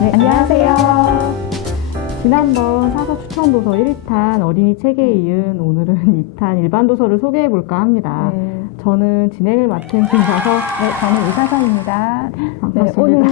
네, 안녕하세요. 지난번 사서 추천도서 1탄 어린이 책에 이은 오늘은 2탄 일반 도서를 소개해 볼까 합니다. 네. 저는 진행을 맡은 김사서. 네, 저는 이사서입니다. 반갑습니다.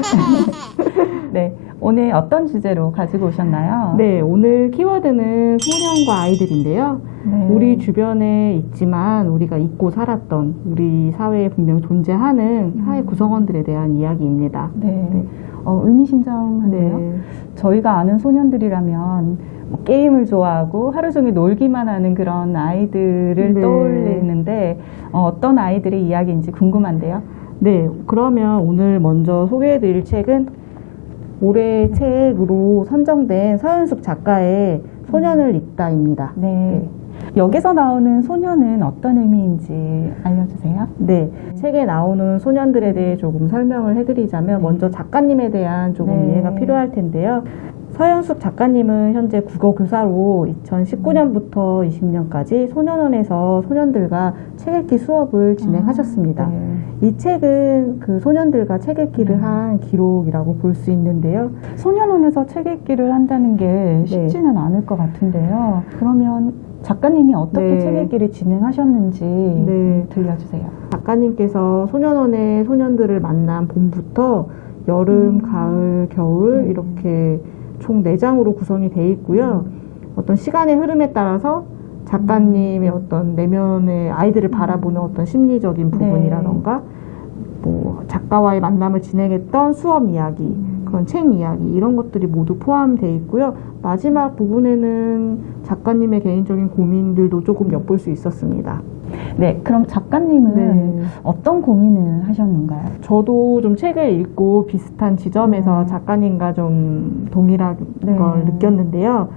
오늘 어떤 주제로 가지고 오셨나요? 네, 오늘 키워드는 소년과 아이들인데요. 네. 우리 주변에 있지만 우리가 잊고 살았던 우리 사회에 분명 존재하는 사회 구성원들에 대한 이야기입니다. 네. 의미심장한데요. 네. 저희가 아는 소년들이라면 뭐 게임을 좋아하고 하루 종일 놀기만 하는 그런 아이들을 네. 떠올리는데 어떤 아이들의 이야기인지 궁금한데요. 네, 그러면 오늘 먼저 소개해 드릴 책은 올해 책으로 선정된 서현숙 작가의 소년을 읽다입니다. 네. 여기서 나오는 소년은 어떤 의미인지 알려주세요. 네, 책에 나오는 소년들에 대해 조금 설명을 해드리자면 먼저 작가님에 대한 조금 네. 이해가 필요할 텐데요. 서현숙 작가님은 현재 국어 교사로 2019년부터 20년까지 소년원에서 소년들과 책 읽기 수업을 진행하셨습니다. 네. 이 책은 그 소년들과 책 읽기를 한 기록이라고 볼 수 있는데요. 소년원에서 책 읽기를 한다는 게 쉽지는 않을 것 같은데요. 그러면 작가님이 어떻게 네. 책 읽기를 진행하셨는지 네. 들려주세요. 작가님께서 소년원의 소년들을 만난 봄부터 여름, 가을, 겨울 이렇게 총 4장으로 구성이 되어 있고요. 어떤 시간의 흐름에 따라서 작가님의 어떤 내면의 아이들을 바라보는 어떤 심리적인 부분이라던가 뭐 작가와의 만남을 진행했던 수업 이야기, 그런 책 이야기 이런 것들이 모두 포함되어 있고요. 마지막 부분에는 작가님의 개인적인 고민들도 조금 엿볼 수 있었습니다. 네, 그럼 작가님은 네. 어떤 고민을 하셨는가요? 저도 좀 책을 읽고 비슷한 지점에서 작가님과 좀 동일한 네. 걸 느꼈는데요.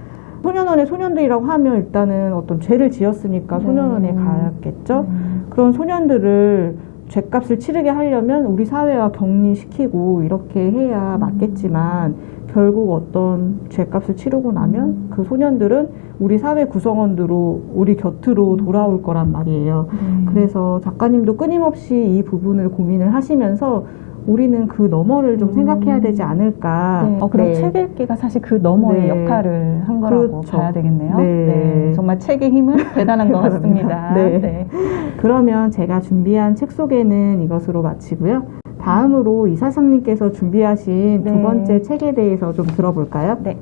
소년원의 소년들이라고 하면 일단은 어떤 죄를 지었으니까 소년원에 가야겠죠. 그런 소년들을 죄값을 치르게 하려면 우리 사회와 격리시키고 이렇게 해야 맞겠지만 결국 어떤 죄값을 치르고 나면 그 소년들은 우리 사회 구성원으로 우리 곁으로 돌아올 거란 말이에요. 그래서 작가님도 끊임없이 이 부분을 고민을 하시면서 우리는 그 너머를 좀 생각해야 되지 않을까. 네. 그럼 네. 책 읽기가 사실 그 너머의 네. 역할을 한 거라고 그렇죠. 봐야 되겠네요. 네. 정말 책의 힘은 대단한 것 같습니다. 네. 그러면 제가 준비한 책 소개는 이것으로 마치고요. 다음으로 이사장님께서 준비하신 네. 두 번째 책에 대해서 좀 들어볼까요? 네.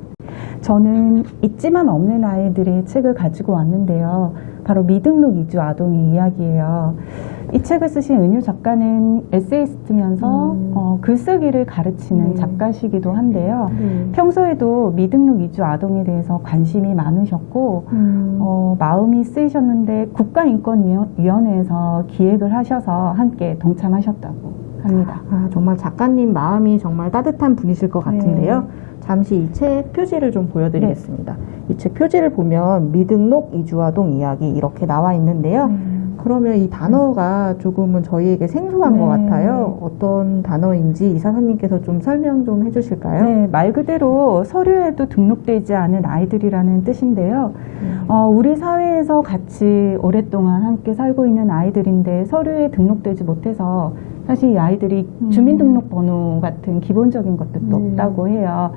저는 잊지만 없는 아이들의 책을 가지고 왔는데요. 바로 미등록 이주 아동의 이야기예요. 이 책을 쓰신 은유 작가는 에세이스트면서 글쓰기를 가르치는 작가시기도 한데요. 평소에도 미등록 이주 아동에 대해서 관심이 많으셨고 마음이 쓰이셨는데 국가인권위원회에서 기획을 하셔서 함께 동참하셨다고 합니다. 정말 작가님 마음이 정말 따뜻한 분이실 것 같은데요. 잠시 이 책 표지를 좀 보여드리겠습니다. 이 책 표지를 보면 미등록 이주아동 이야기 이렇게 나와 있는데요. 그러면 이 단어가 조금은 저희에게 생소한 것 같아요. 어떤 단어인지 이사장님께서 좀 설명 좀 해주실까요? 네, 말 그대로 서류에도 등록되지 않은 아이들이라는 뜻인데요. 우리 사회에서 같이 오랫동안 함께 살고 있는 아이들인데 서류에 등록되지 못해서 사실 이 아이들이 주민등록번호 같은 기본적인 것들도 없다고 해요.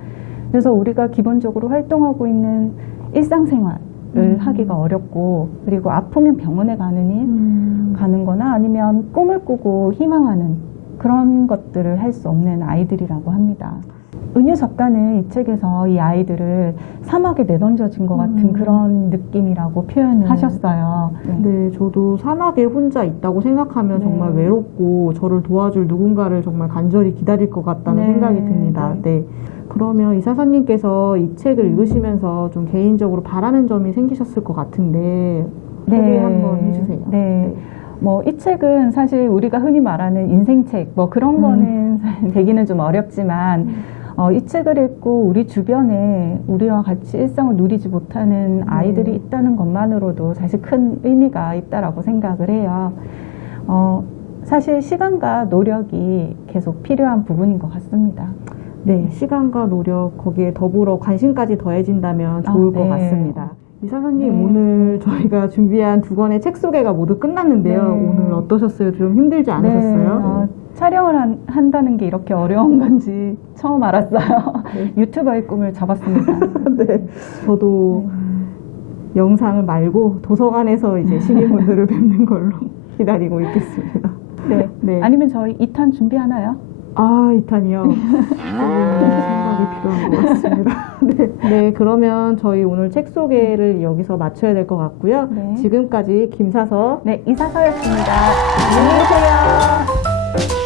그래서 우리가 기본적으로 활동하고 있는 일상생활을 하기가 어렵고, 그리고 아프면 병원에 가는 거나 아니면 꿈을 꾸고 희망하는 그런 것들을 할 수 없는 아이들이라고 합니다. 은유 작가는 이 책에서 이 아이들을 사막에 내던져진 것 같은 그런 느낌이라고 표현을 하셨어요. 네, 저도 사막에 혼자 있다고 생각하면 정말 외롭고 저를 도와줄 누군가를 정말 간절히 기다릴 것 같다는 생각이 듭니다. 네. 그러면 이사장님께서 이 책을 읽으시면서 좀 개인적으로 바라는 점이 생기셨을 것 같은데 소개 한번 해주세요. 네. 이 책은 사실 우리가 흔히 말하는 인생책, 그런 거는 되기는 좀 어렵지만, 이 책을 읽고 우리 주변에 우리와 같이 일상을 누리지 못하는 아이들이 있다는 것만으로도 사실 큰 의미가 있다라고 생각을 해요. 사실 시간과 노력이 계속 필요한 부분인 것 같습니다. 네, 시간과 노력, 거기에 더불어 관심까지 더해진다면 좋을 것 같습니다. 이사장님, 오늘 저희가 준비한 두 권의 책 소개가 모두 끝났는데요. 오늘 어떠셨어요? 좀 힘들지 않으셨어요? 촬영을 한다는 게 이렇게 어려운 건지 처음 알았어요. 네. 유튜버의 꿈을 접었습니다. 네. 저도 영상을 말고 도서관에서 이제 시민분들을 뵙는 걸로 기다리고 있겠습니다. 네. 네. 아니면 저희 2탄 준비하나요? 아, 2탄이요. 생각이 필요한 것 같습니다. 네. 네, 그러면 저희 오늘 책 소개를 여기서 마쳐야 될 것 같고요. 네. 지금까지 김사서 네, 이사서였습니다. 안녕히 계세요.